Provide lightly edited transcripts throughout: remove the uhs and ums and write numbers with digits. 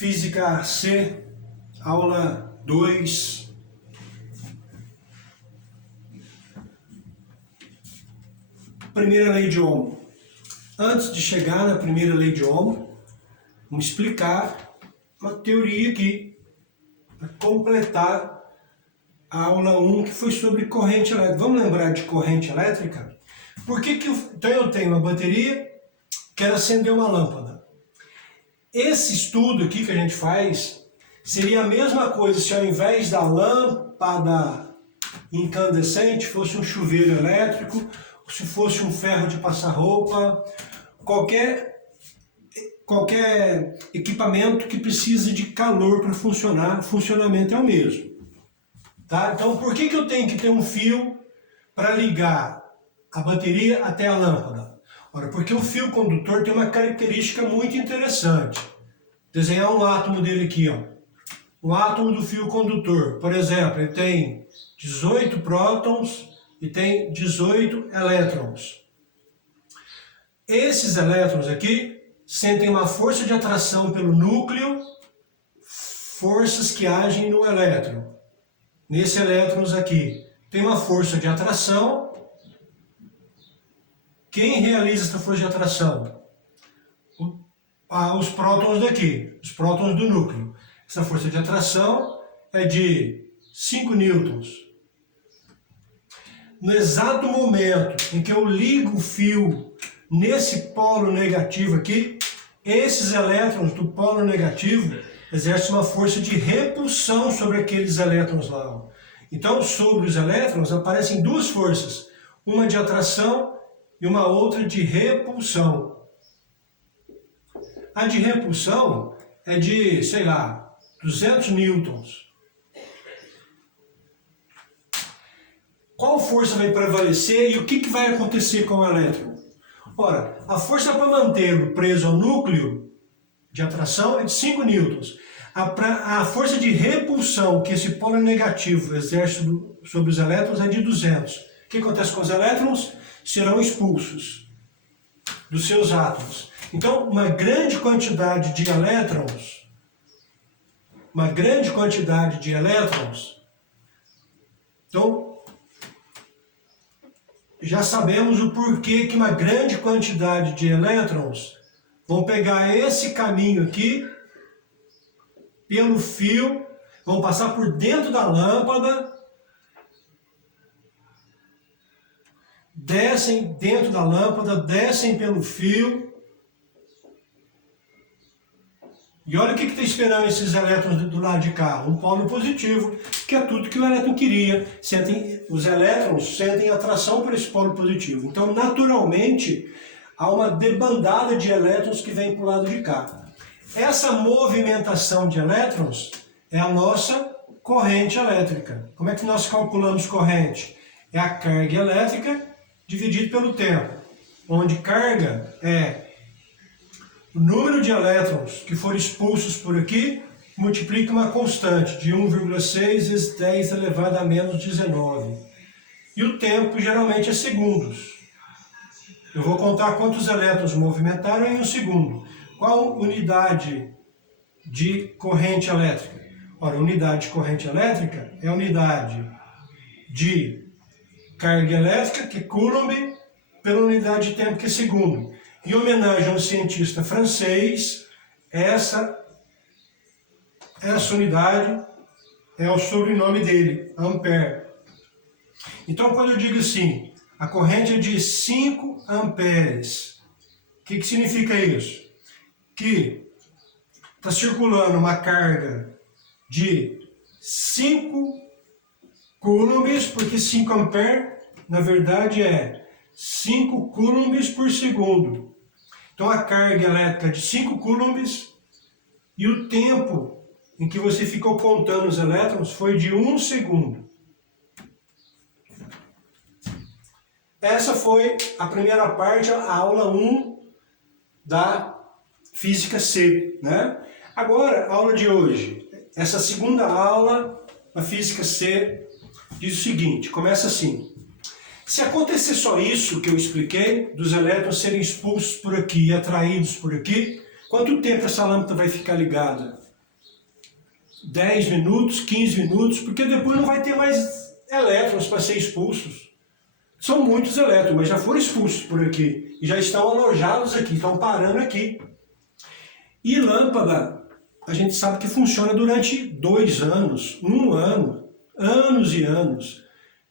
Física C, aula 2. Primeira lei de Ohm. Antes de chegar na primeira lei de Ohm, vamos explicar uma teoria aqui, para completar a aula 1, que foi sobre corrente elétrica. Vamos lembrar de corrente elétrica? Então eu tenho uma bateria, quero acender uma lâmpada. Esse estudo aqui que a gente faz seria a mesma coisa se ao invés da lâmpada incandescente fosse um chuveiro elétrico, ou se fosse um ferro de passar roupa, qualquer equipamento que precise de calor para funcionar, o funcionamento é o mesmo. Tá? Então por que eu tenho que ter um fio para ligar a bateria até a lâmpada? Ora, porque o fio condutor tem uma característica muito interessante. Desenhar um átomo dele aqui, ó. Um átomo do fio condutor, por exemplo, ele tem 18 prótons e tem 18 elétrons. Esses elétrons aqui sentem uma força de atração pelo núcleo, forças que agem no elétron. Nesse elétrons aqui tem uma força de atração. Quem realiza essa força de atração? Os prótons daqui, os prótons do núcleo. Essa força de atração é de 5 newtons. No exato momento em que eu ligo o fio nesse polo negativo aqui, esses elétrons do polo negativo exercem uma força de repulsão sobre aqueles elétrons lá. Então, sobre os elétrons aparecem duas forças, uma de atração e uma outra de repulsão. A de repulsão é de, sei lá, 200 newtons. Qual força vai prevalecer e o que vai acontecer com o elétron? Ora, a força para mantê-lo preso ao núcleo de atração é de 5 newtons. A força de repulsão que esse polo negativo exerce sobre os elétrons é de 200. O que acontece com os elétrons? Serão expulsos dos seus átomos. Então, uma grande quantidade de elétrons, então, já sabemos o porquê que uma grande quantidade de elétrons vão pegar esse caminho aqui, pelo fio, vão passar por dentro da lâmpada, descem dentro da lâmpada, descem pelo fio. E olha o que está esperando esses elétrons do lado de cá. Um polo positivo, que é tudo que o elétron queria. Os elétrons sentem atração por esse polo positivo. Então, naturalmente, há uma debandada de elétrons que vem para o lado de cá. Essa movimentação de elétrons é a nossa corrente elétrica. Como é que nós calculamos corrente? É a carga elétrica dividido pelo tempo, onde carga é o número de elétrons que foram expulsos por aqui, multiplica uma constante de 1,6 vezes 10 elevado a menos 19. E o tempo geralmente é segundos. Eu vou contar quantos elétrons movimentaram em um segundo. Qual unidade de corrente elétrica? Ora, a unidade de corrente elétrica é a unidade de carga elétrica, que é Coulomb, pela unidade de tempo, que é segundo. Em homenagem a um cientista francês, essa unidade é o sobrenome dele, Ampère. Então, quando eu digo assim, a corrente é de 5 amperes, o que significa isso? Que está circulando uma carga de 5 coulombs, porque 5 amperes, na verdade, é 5 coulombs por segundo. Então a carga elétrica é de 5 coulombs e o tempo em que você ficou contando os elétrons foi de 1 segundo. Essa foi a primeira parte, a aula 1 da Física C, né? Agora, a aula de hoje, essa segunda aula da Física C, diz o seguinte, começa assim. Se acontecer só isso que eu expliquei, dos elétrons serem expulsos por aqui e atraídos por aqui, quanto tempo essa lâmpada vai ficar ligada? 10 minutos, 15 minutos, porque depois não vai ter mais elétrons para ser expulsos. São muitos elétrons, mas já foram expulsos por aqui. E já estão alojados aqui, estão parando aqui. E lâmpada, a gente sabe que funciona durante 2 anos, 1 ano, anos e anos.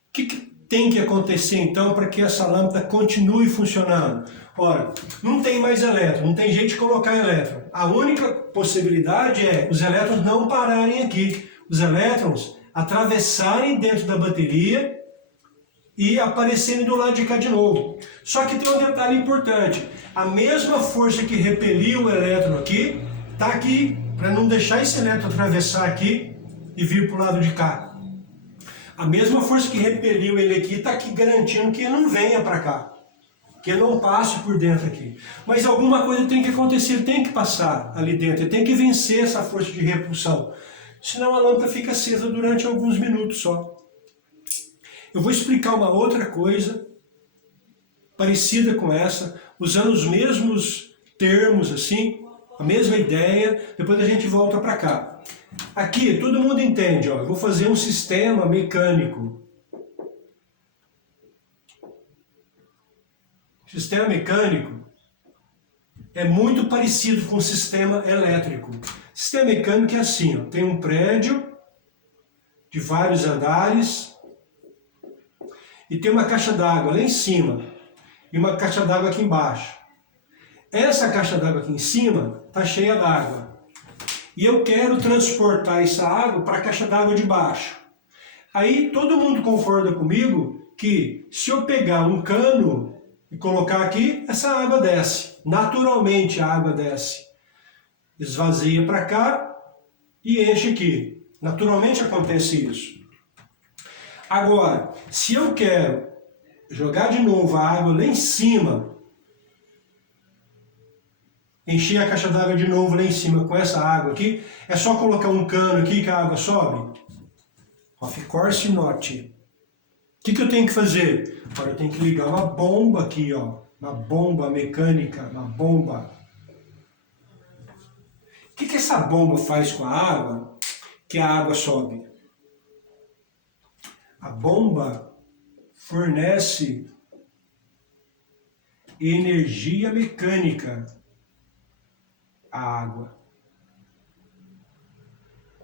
O que tem que acontecer então para que essa lâmpada continue funcionando? Ora, não tem mais elétron, não tem jeito de colocar elétron. A única possibilidade é os elétrons não pararem aqui. Os elétrons atravessarem dentro da bateria e aparecerem do lado de cá de novo. Só que tem um detalhe importante. A mesma força que repeliu o elétron aqui, está aqui, para não deixar esse elétron atravessar aqui e vir para o lado de cá. A mesma força que repeliu ele aqui está aqui garantindo que ele não venha para cá. Que ele não passe por dentro aqui. Mas alguma coisa tem que acontecer, ele tem que passar ali dentro, ele tem que vencer essa força de repulsão. Senão a lâmpada fica acesa durante alguns minutos só. Eu vou explicar uma outra coisa parecida com essa, usando os mesmos termos assim, a mesma ideia, depois a gente volta para cá. Aqui, todo mundo entende, ó, eu vou fazer um sistema mecânico. Sistema mecânico é muito parecido com o sistema elétrico. Sistema mecânico é assim, ó, tem um prédio de vários andares e tem uma caixa d'água lá em cima e uma caixa d'água aqui embaixo. Essa caixa d'água aqui em cima está cheia d'água. E eu quero transportar essa água para a caixa d'água de baixo. Aí todo mundo concorda comigo que se eu pegar um cano e colocar aqui, essa água desce. Naturalmente a água desce. Esvazia para cá e enche aqui. Naturalmente acontece isso. Agora, se eu quero jogar de novo a água lá em cima, encher a caixa d'água de novo lá em cima com essa água aqui, é só colocar um cano aqui que a água sobe? Of course not. O que eu tenho que fazer? Agora eu tenho que ligar uma bomba aqui, ó, uma bomba mecânica, uma bomba. O que essa bomba faz com a água que a água sobe? A bomba fornece energia mecânica à água.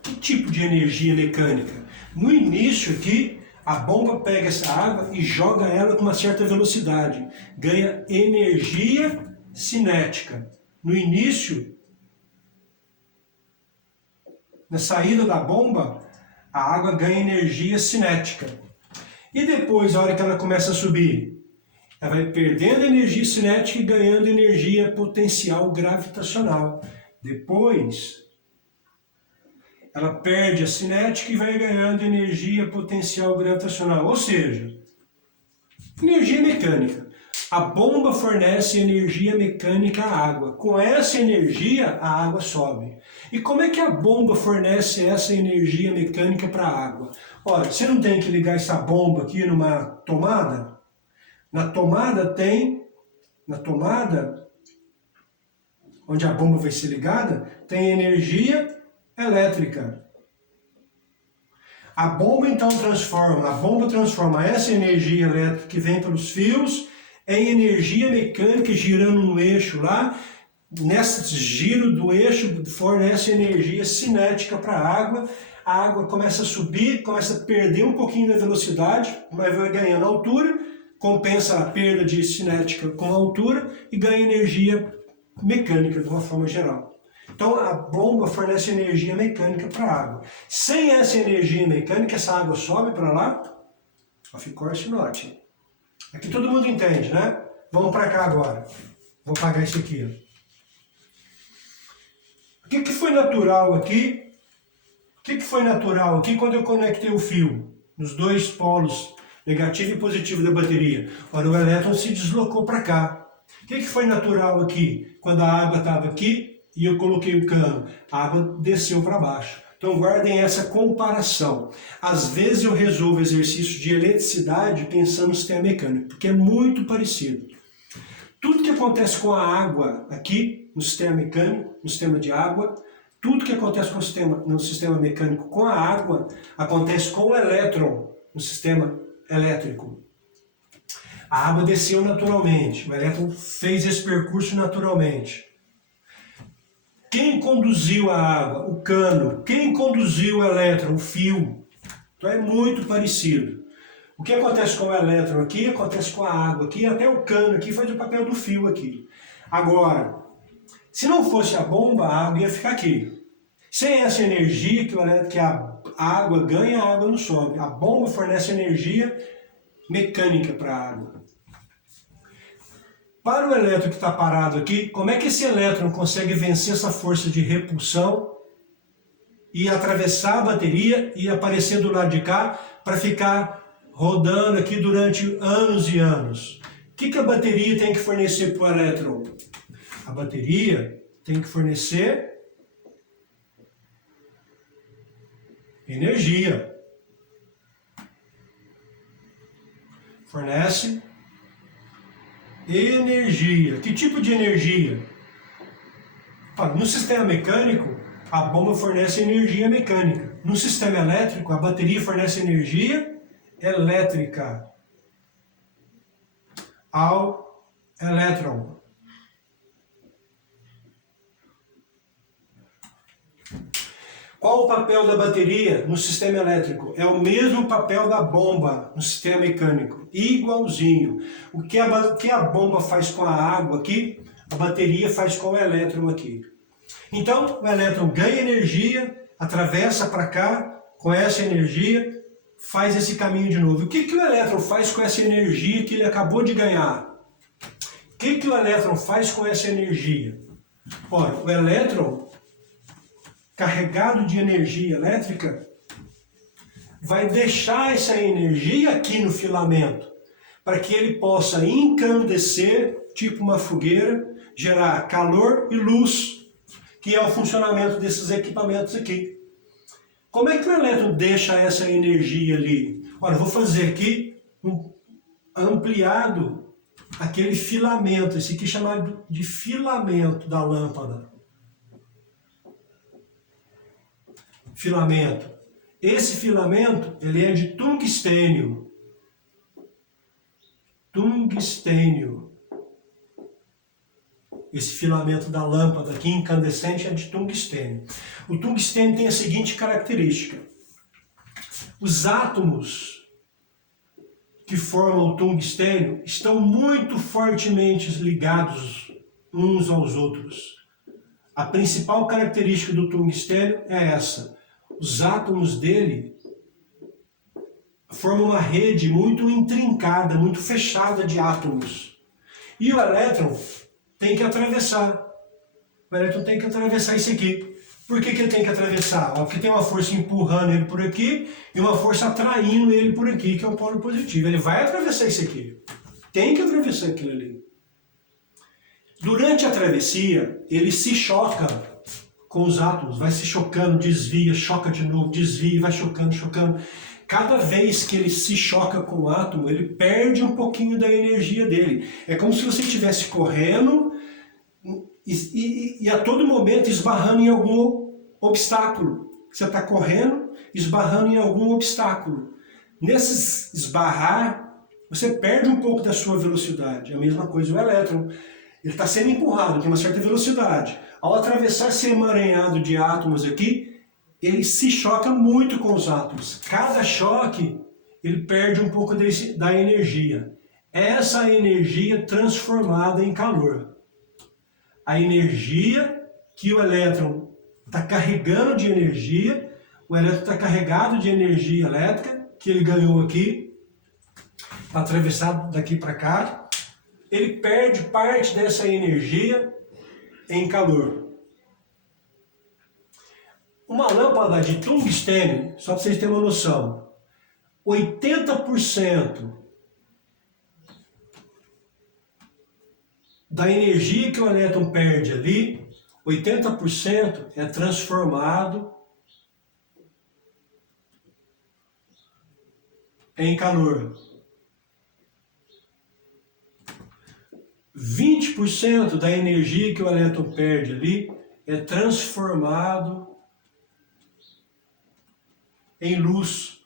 Que tipo de energia mecânica? No início aqui, a bomba pega essa água e joga ela com uma certa velocidade. Ganha energia cinética. No início, na saída da bomba, a água ganha energia cinética. E depois, a hora que ela começa a subir, ela vai perdendo energia cinética e ganhando energia potencial gravitacional. Depois, ela perde a cinética e vai ganhando energia potencial gravitacional. Ou seja, energia mecânica. A bomba fornece energia mecânica à água. Com essa energia, a água sobe. E como é que a bomba fornece essa energia mecânica para a água? Olha, você não tem que ligar essa bomba aqui numa tomada? Na tomada, onde a bomba vai ser ligada, tem energia elétrica. A bomba então transforma essa energia elétrica que vem pelos fios em energia mecânica girando no eixo lá. Nesse giro do eixo fornece energia cinética para a água começa a subir, começa a perder um pouquinho da velocidade, mas vai ganhando altura, compensa a perda de cinética com a altura e ganha energia mecânica de uma forma geral. Então a bomba fornece energia mecânica para a água. Sem essa energia mecânica, essa água sobe para lá? Of course not. Aqui todo mundo entende, né? Vamos para cá agora. Vou apagar isso aqui. O que foi natural aqui? O que foi natural aqui quando eu conectei o fio nos dois polos, negativo e positivo da bateria? Ora, o elétron se deslocou para cá. O que foi natural aqui? Quando a água estava aqui e eu coloquei o cano, a água desceu para baixo. Então guardem essa comparação. Às vezes eu resolvo exercícios de eletricidade pensando no sistema mecânico, porque é muito parecido. Tudo que acontece com a água aqui, no sistema mecânico, no sistema de água, Tudo que acontece com no sistema mecânico com a água, acontece com o elétron no sistema elétrico. A água desceu naturalmente, o elétron fez esse percurso naturalmente. Quem conduziu a água? O cano. Quem conduziu o elétron? O fio. Então é muito parecido. O que acontece com o elétron aqui, acontece com a água aqui, até o cano aqui faz o papel do fio aqui. Agora, se não fosse a bomba, a água ia ficar aqui. Sem essa energia que a água ganha, a água não sobe. A bomba fornece energia mecânica para a água. Para o elétron que está parado aqui, como é que esse elétron consegue vencer essa força de repulsão e atravessar a bateria e aparecer do lado de cá para ficar rodando aqui durante anos e anos? O que a bateria tem que fornecer para o elétron? A bateria tem que fornecer energia. Fornece energia. Que tipo de energia? No sistema mecânico, a bomba fornece energia mecânica. No sistema elétrico, a bateria fornece energia elétrica ao elétron. Qual o papel da bateria no sistema elétrico? É o mesmo papel da bomba no sistema mecânico, igualzinho. O que a bomba faz com a água aqui, a bateria faz com o elétron aqui. Então, o elétron ganha energia, atravessa para cá, com essa energia, faz esse caminho de novo. O que o elétron faz com essa energia que ele acabou de ganhar? O que o elétron faz com essa energia? Olha, o elétron carregado de energia elétrica, vai deixar essa energia aqui no filamento, para que ele possa incandescer, tipo uma fogueira, gerar calor e luz, que é o funcionamento desses equipamentos aqui. Como é que o elétron deixa essa energia ali? Olha, eu vou fazer aqui um ampliado, aquele filamento, esse aqui é chamado de filamento da lâmpada. Filamento. Esse filamento, ele é de tungstênio. Tungstênio. Esse filamento da lâmpada aqui incandescente é de tungstênio. O tungstênio tem a seguinte característica. Os átomos que formam o tungstênio estão muito fortemente ligados uns aos outros. A principal característica do tungstênio é essa. Os átomos dele formam uma rede muito intrincada, muito fechada de átomos. E o elétron tem que atravessar. O elétron tem que atravessar isso aqui. Por que ele tem que atravessar? Porque tem uma força empurrando ele por aqui e uma força atraindo ele por aqui, que é o polo positivo. Ele vai atravessar isso aqui. Tem que atravessar aquilo ali. Durante a travessia, ele se choca com os átomos, vai se chocando, desvia, choca de novo, desvia, vai chocando, chocando. Cada vez que ele se choca com o átomo, ele perde um pouquinho da energia dele. É como se você estivesse correndo e a todo momento esbarrando em algum obstáculo. Você está correndo, esbarrando em algum obstáculo. Nesses esbarrar, você perde um pouco da sua velocidade. A mesma coisa o elétron. Ele está sendo empurrado, tem uma certa velocidade. Ao atravessar esse emaranhado de átomos aqui, ele se choca muito com os átomos. Cada choque, ele perde um pouco da energia. Essa energia transformada em calor. A energia que o elétron está carregando de energia, o elétron está carregado de energia elétrica, que ele ganhou aqui, está atravessado daqui para cá, ele perde parte dessa energia em calor. Uma lâmpada de tungstênio, só para vocês terem uma noção, 80% da energia que o elétron perde ali, 80% é transformado em calor. 20% da energia que o elétron perde ali é transformado em luz.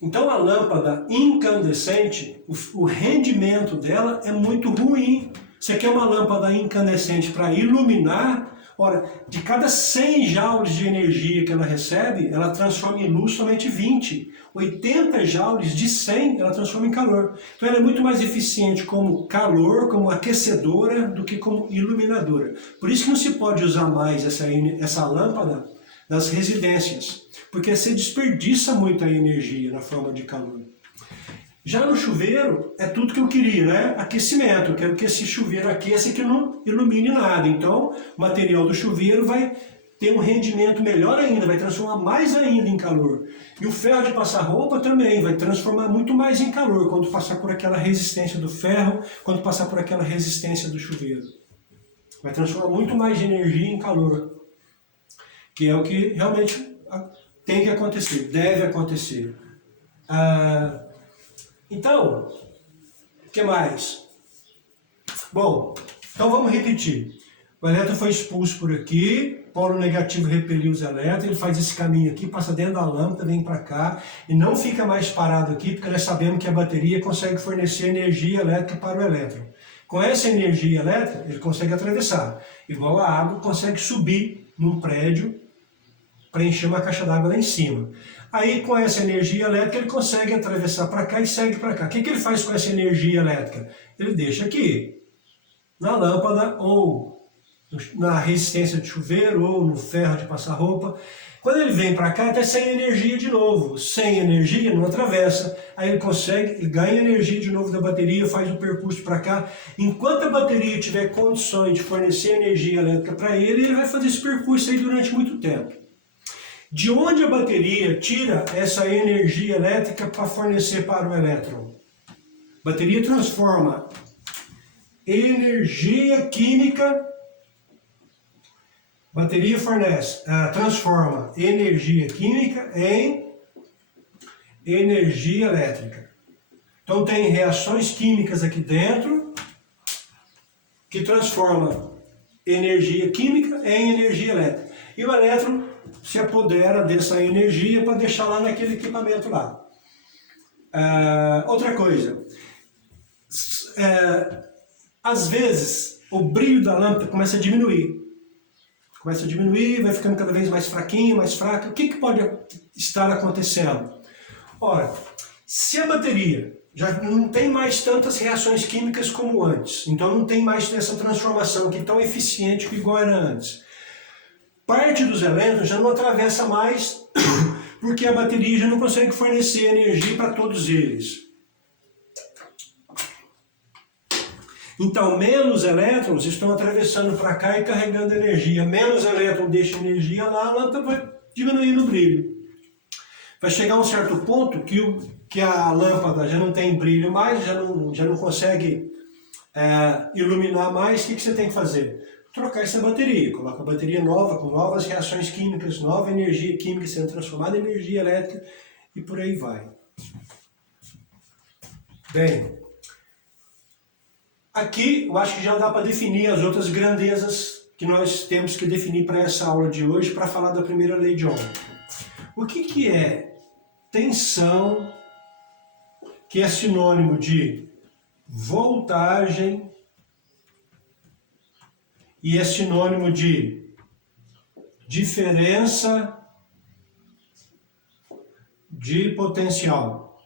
Então a lâmpada incandescente, o rendimento dela é muito ruim. Você quer uma lâmpada incandescente para iluminar? Ora, de cada 100 joules de energia que ela recebe, ela transforma em luz somente 20. 80 joules de 100 ela transforma em calor. Então ela é muito mais eficiente como calor, como aquecedora, do que como iluminadora. Por isso que não se pode usar mais essa lâmpada nas residências, porque você desperdiça muita energia na forma de calor. Já no chuveiro, é tudo que eu queria, né? Aquecimento. Eu quero que esse chuveiro aqueça e que não ilumine nada. Então, o material do chuveiro vai ter um rendimento melhor ainda, vai transformar mais ainda em calor. E o ferro de passar roupa também vai transformar muito mais em calor quando passar por aquela resistência do ferro, quando passar por aquela resistência do chuveiro. Vai transformar muito mais de energia em calor, que é o que realmente tem que acontecer, deve acontecer. Então, o que mais? Bom, então vamos repetir. O elétron foi expulso por aqui, polo negativo repeliu os elétrons, ele faz esse caminho aqui, passa dentro da lâmpada, vem para cá, e não fica mais parado aqui, porque nós sabemos que a bateria consegue fornecer energia elétrica para o elétron. Com essa energia elétrica, ele consegue atravessar. Igual a água consegue subir num prédio para encher uma caixa d'água lá em cima. Aí, com essa energia elétrica, ele consegue atravessar para cá e segue para cá. O que ele faz com essa energia elétrica? Ele deixa aqui, na lâmpada, ou na resistência de chuveiro, ou no ferro de passar roupa. Quando ele vem para cá, ele está sem energia de novo. Sem energia, não atravessa. Aí ele consegue, ele ganha energia de novo da bateria, faz o percurso para cá. Enquanto a bateria tiver condições de fornecer energia elétrica para ele, ele vai fazer esse percurso aí durante muito tempo. De onde a bateria tira essa energia elétrica para fornecer para o elétron? A bateria transforma energia química, bateria transforma energia química em energia elétrica. Então tem reações químicas aqui dentro que transforma energia química em energia elétrica. E o elétron se apodera dessa energia para deixar lá naquele equipamento lá. Outra coisa, às vezes o brilho da lâmpada começa a diminuir. Começa a diminuir, vai ficando cada vez mais fraquinho, mais fraca. O que pode estar acontecendo? Ora, se a bateria já não tem mais tantas reações químicas como antes, então não tem mais essa transformação que é tão eficiente igual era antes. Parte dos elétrons já não atravessa mais, porque a bateria já não consegue fornecer energia para todos eles. Então, menos elétrons estão atravessando para cá e carregando energia. Menos elétron deixa energia lá, a lâmpada vai diminuindo o brilho. Vai chegar a um certo ponto que a lâmpada já não tem brilho mais, já não consegue iluminar mais. O que você tem que fazer? Trocar essa bateria. Coloca a bateria nova, com novas reações químicas, nova energia química sendo transformada em energia elétrica e por aí vai. Bem, aqui eu acho que já dá para definir as outras grandezas que nós temos que definir para essa aula de hoje, para falar da primeira lei de Ohm. O que é tensão, que é sinônimo de voltagem, e é sinônimo de diferença de potencial.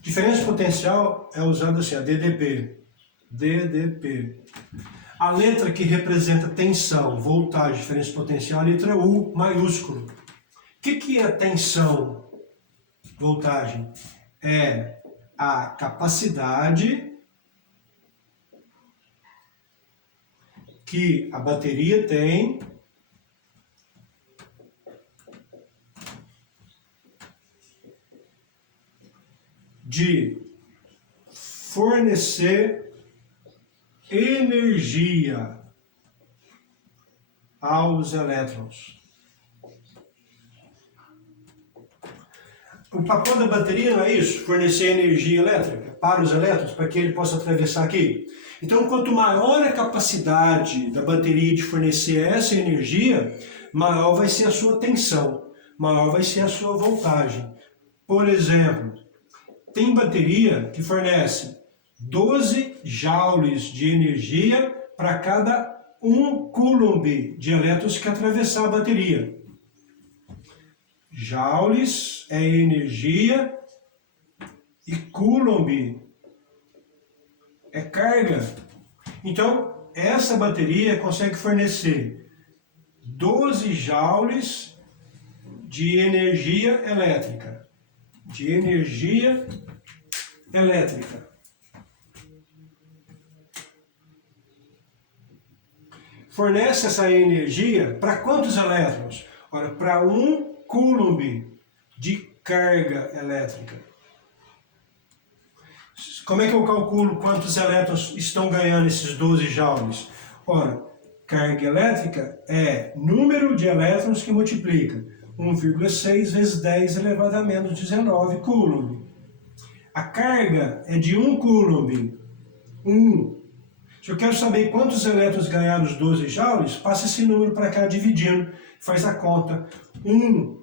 Diferença de potencial é usada assim, a DDP. DDP. A letra que representa tensão, voltagem, diferença de potencial, a letra U maiúsculo. O que é tensão, voltagem? É a capacidade que a bateria tem de fornecer energia aos elétrons. O papel da bateria não é isso? Fornecer energia elétrica para os elétrons, para que ele possa atravessar aqui. Então, quanto maior a capacidade da bateria de fornecer essa energia, maior vai ser a sua tensão, maior vai ser a sua voltagem. Por exemplo, tem bateria que fornece 12 joules de energia para cada 1 coulomb de elétrons que atravessar a bateria. Joules é energia e coulomb é carga. Então, essa bateria consegue fornecer 12 joules de energia elétrica. Fornece essa energia para quantos elétrons? Ora, para 1 coulomb de carga elétrica. Como é que eu calculo quantos elétrons estão ganhando esses 12 joules? Ora, carga elétrica é número de elétrons que multiplica 1,6 vezes 10 elevado a menos 19 coulomb. A carga é de 1 coulomb. 1. Se eu quero saber quantos elétrons ganharam os 12 joules, passa esse número para cá dividindo, faz a conta. 1.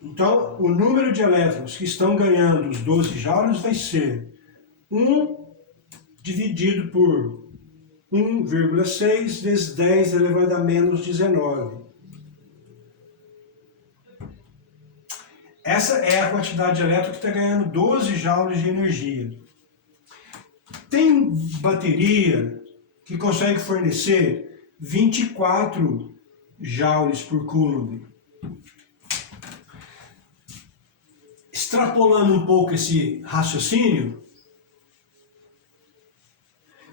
Então, o número de elétrons que estão ganhando os 12 joules vai ser 1 dividido por 1,6 vezes 10 elevado a menos 19. Essa é a quantidade de elétrons que está ganhando 12 joules de energia. Tem bateria que consegue fornecer 24 joules por coulomb. Extrapolando um pouco esse raciocínio,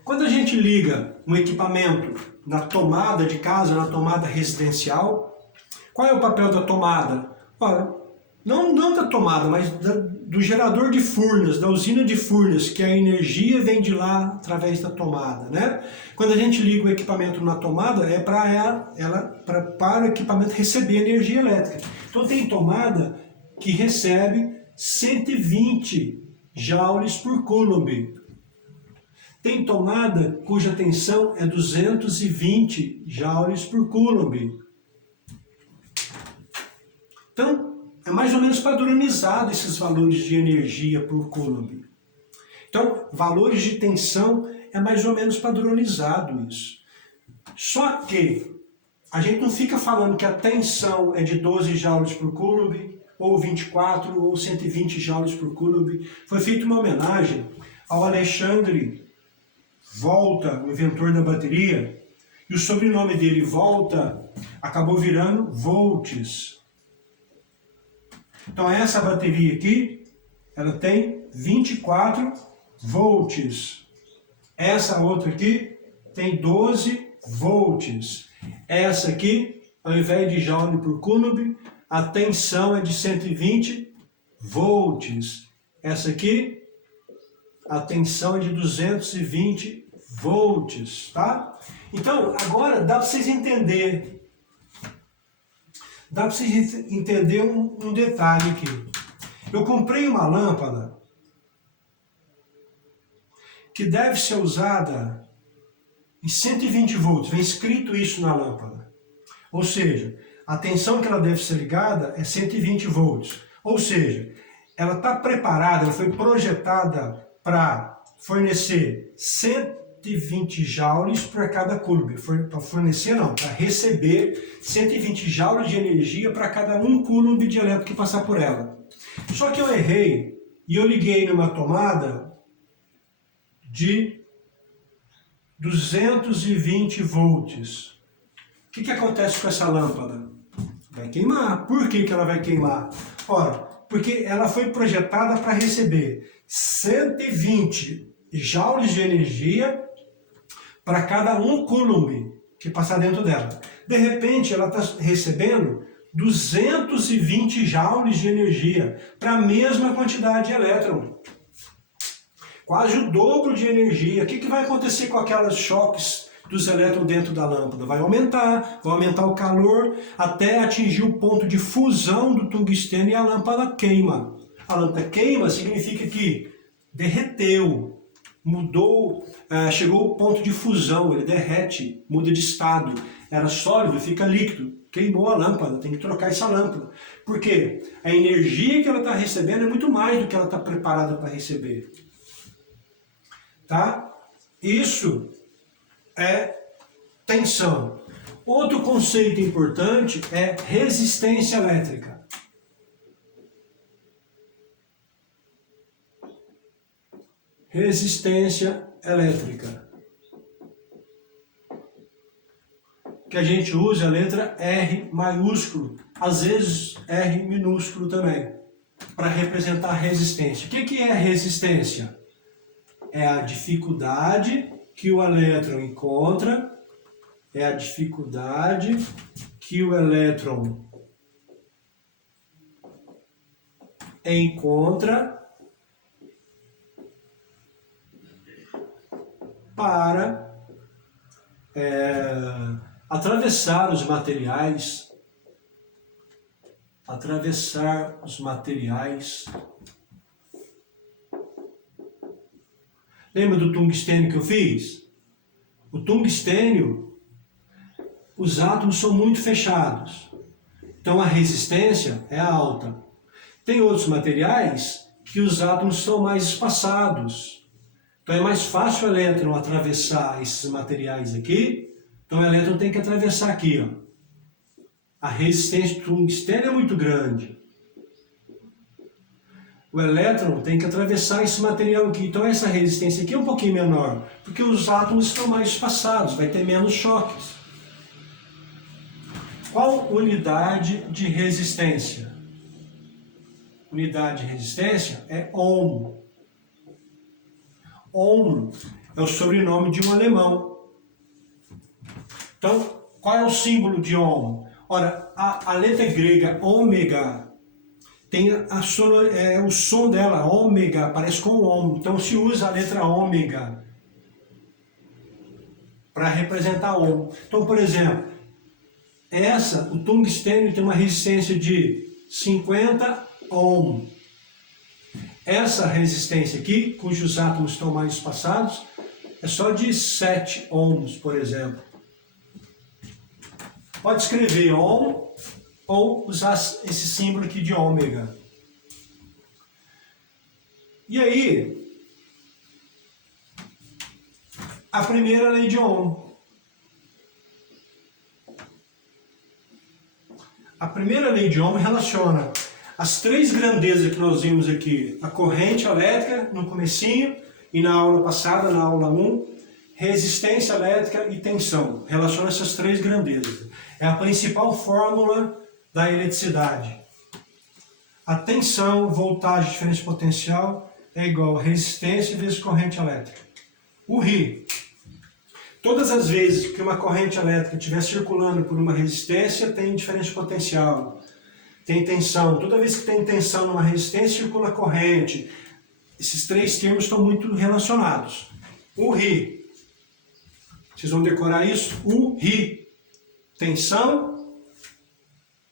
quando a gente liga um equipamento na tomada de casa, na tomada residencial, qual é o papel da tomada? Olha, não da tomada, mas do gerador de Furnas, da usina de Furnas, que a energia vem de lá através da tomada, né? Quando a gente liga o equipamento na tomada, é para o equipamento receber energia elétrica. Então tem tomada que recebe 120 joules por coulomb. Tem tomada cuja tensão é 220 joules por coulomb. Então, é mais ou menos padronizado esses valores de energia por coulomb. Então, valores de tensão é mais ou menos padronizado isso. Só que a gente não fica falando que a tensão é de 12 joules por coulomb, ou 24, ou 120 joules por coulomb. Foi feita uma homenagem ao Alexandre Volta, o inventor da bateria, e o sobrenome dele, Volta, acabou virando volts. Então essa bateria aqui, ela tem 24 volts. Essa outra aqui tem 12 volts. Essa aqui, ao invés de joule por coulomb, a tensão é de 120 volts. Essa aqui, a tensão é de 220 volts, tá? Então, agora dá para vocês entenderem. Dá para vocês entenderem um detalhe aqui. Eu comprei uma lâmpada que deve ser usada em 120 volts. Vem escrito isso na lâmpada. Ou seja, a tensão que ela deve ser ligada é 120 volts. Ou seja, ela está preparada, ela foi projetada para fornecer 120 joules para cada coulomb. Para fornecer não, para receber 120 joules de energia para cada 1 coulomb de elétron que passar por ela. Só que eu errei e eu liguei numa tomada de 220 volts. O que acontece com essa lâmpada? Vai queimar. Por que ela vai queimar? Ora, porque ela foi projetada para receber 120 joules de energia para cada 1 coulomb que passar dentro dela. De repente, ela está recebendo 220 joules de energia para a mesma quantidade de elétron. Quase o dobro de energia. O que vai acontecer com aquelas choques, dos elétrons dentro da lâmpada vai aumentar o calor até atingir o ponto de fusão do tungstênio e a lâmpada queima. A lâmpada queima significa que derreteu, mudou, chegou ao ponto de fusão, ele derrete, muda de estado. Era sólido, fica líquido. Queimou a lâmpada, tem que trocar essa lâmpada. Por quê? A energia que ela está recebendo é muito mais do que ela está preparada para receber. Tá? Isso é tensão. Outro conceito importante é resistência elétrica. Resistência elétrica. Que a gente usa a letra R maiúsculo, às vezes R minúsculo também, para representar resistência. O que é resistência? É a dificuldade que o elétron encontra, para atravessar os materiais, Lembra do tungstênio que eu fiz? O tungstênio, os átomos são muito fechados, então a resistência é alta. Tem outros materiais que os átomos são mais espaçados, então é mais fácil o elétron atravessar esses materiais aqui. Então o elétron tem que atravessar aqui, ó. A resistência do tungstênio é muito grande. O elétron tem que atravessar esse material aqui. Então essa resistência aqui é um pouquinho menor, porque os átomos estão mais espaçados, vai ter menos choques. Qual unidade de resistência? Unidade de resistência é ohm. Ohm é o sobrenome de um alemão. Então, qual é o símbolo de ohm? Ora, a letra grega ômega tem o som dela, ômega, parece com ohm. Então se usa a letra ômega para representar ohm. Então, por exemplo, o tungstênio tem uma resistência de 50 ohm. Essa resistência aqui, cujos átomos estão mais espaçados, é só de 7 ohms, por exemplo. Pode escrever ohm ou usar esse símbolo aqui de ômega. E aí, a primeira lei de Ohm. A primeira lei de Ohm relaciona as três grandezas que nós vimos aqui, a corrente elétrica no comecinho e na aula passada, na aula 1, resistência elétrica e tensão. Relaciona essas três grandezas. É a principal fórmula da eletricidade. A tensão, voltagem, diferença potencial é igual a resistência vezes corrente elétrica. O Ri. Todas as vezes que uma corrente elétrica estiver circulando por uma resistência, tem diferença potencial. Tem tensão. Toda vez que tem tensão numa resistência, circula corrente. Esses três termos estão muito relacionados. O Ri. Vocês vão decorar isso? O Ri. Tensão,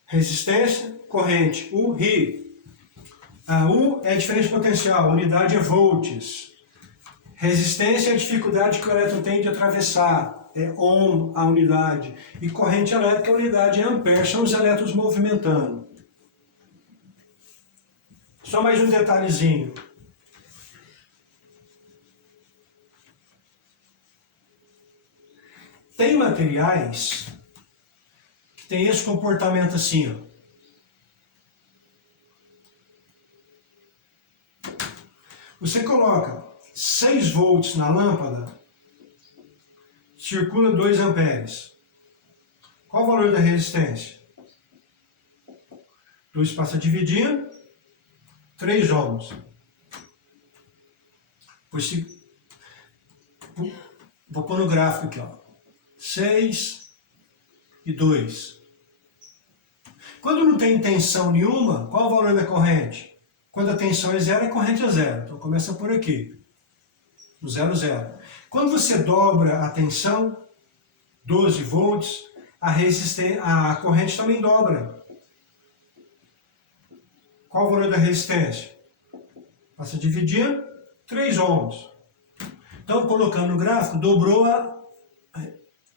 resistência, corrente. O Ri. A U é a diferença potencial, a unidade é volts. Resistência é a dificuldade que o elétron tem de atravessar, é ohm a unidade. E corrente elétrica, a unidade é ampere, são os elétrons movimentando. Só mais um detalhezinho. Tem materiais que têm esse comportamento assim, ó. Você coloca 6 volts na lâmpada, circula 2 amperes. Qual o valor da resistência? 2 passa dividindo, 3 ohms. Vou pôr no gráfico aqui, ó. 6 e 2. Quando não tem tensão nenhuma, qual o valor da corrente? Quando a tensão é zero, a corrente é zero. Então começa por aqui, no 0, 0. Quando você dobra a tensão, 12 volts, a corrente também dobra. Qual o valor da resistência? Passa a dividir 3 ohms. Então, colocando no gráfico, dobrou a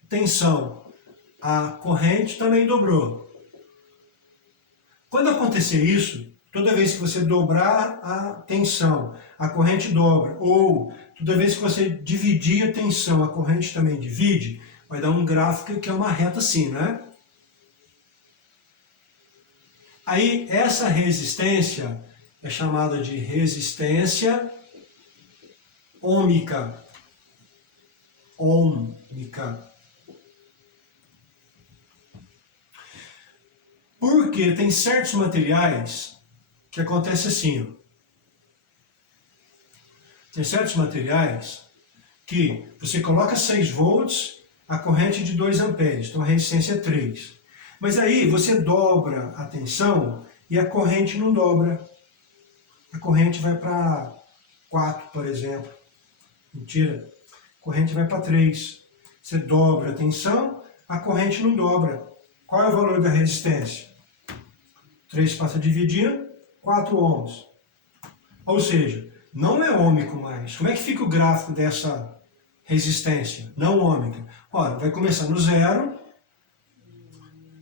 tensão. A corrente também dobrou. Quando acontecer isso, toda vez que você dobrar a tensão, a corrente dobra. Ou toda vez que você dividir a tensão, a corrente também divide, vai dar um gráfico que é uma reta assim, né? Aí, essa resistência é chamada de resistência ôhmica. Ôhmica. Porque tem certos materiais que acontece assim, ó. Tem certos materiais que você coloca 6 volts, a corrente de 2 amperes, então a resistência é 3. Mas aí você dobra a tensão e a corrente não dobra. A corrente vai para 4, por exemplo. Mentira. A corrente vai para 3. Você dobra a tensão, a corrente não dobra. Qual é o valor da resistência? 3 passa a dividir, 4 ohms. Ou seja, não é ôhmico mais. Como é que fica o gráfico dessa resistência não ôhmica? Ora, vai começar no zero,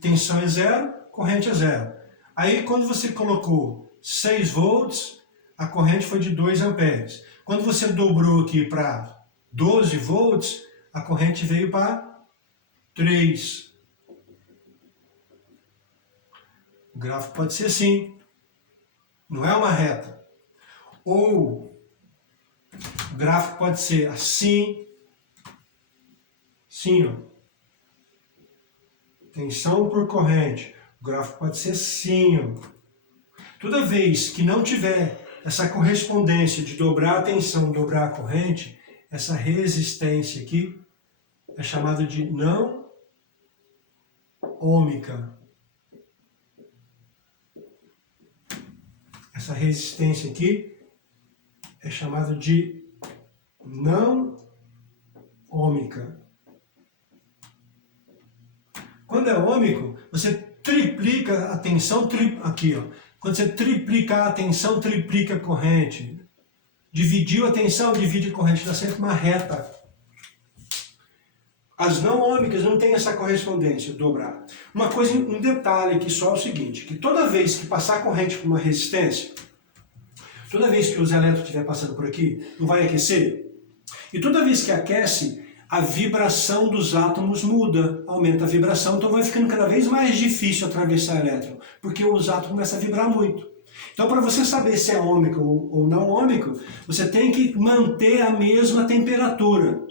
tensão é zero, corrente é zero. Aí, quando você colocou 6 volts, a corrente foi de 2 amperes. Quando você dobrou aqui para 12 volts, a corrente veio para 3. O gráfico pode ser assim, não é uma reta. Ou o gráfico pode ser assim, assim, ó. Tensão por corrente. O gráfico pode ser assim, ó. Toda vez que não tiver essa correspondência de dobrar a tensão, dobrar a corrente, essa resistência aqui é chamada de não ôhmica. Essa resistência aqui é chamada de não ôhmica. Quando é ôhmico, você triplica a tensão, aqui, ó. Quando você triplicar a tensão, triplica a corrente. Dividiu a tensão, divide a corrente, dá sempre uma reta. As não ôhmicas não têm essa correspondência, dobrar. Uma coisa, um detalhe aqui só é o seguinte, que toda vez que passar a corrente por uma resistência, toda vez que os elétrons estiver passando por aqui, não vai aquecer? E toda vez que aquece, a vibração dos átomos muda, aumenta a vibração, então vai ficando cada vez mais difícil atravessar elétron, porque os átomos começam a vibrar muito. Então, para você saber se é ôhmico ou não ôhmico, você tem que manter a mesma temperatura.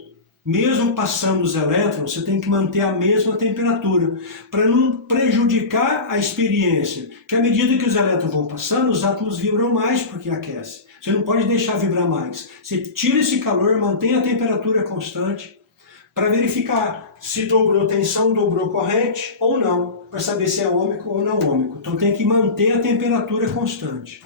Mesmo passando os elétrons, você tem que manter a mesma temperatura, para não prejudicar a experiência. Que à medida que os elétrons vão passando, os átomos vibram mais porque aquece. Você não pode deixar vibrar mais. Você tira esse calor, mantém a temperatura constante, para verificar se dobrou tensão, dobrou corrente ou não, para saber se é ôhmico ou não ôhmico. Então tem que manter a temperatura constante.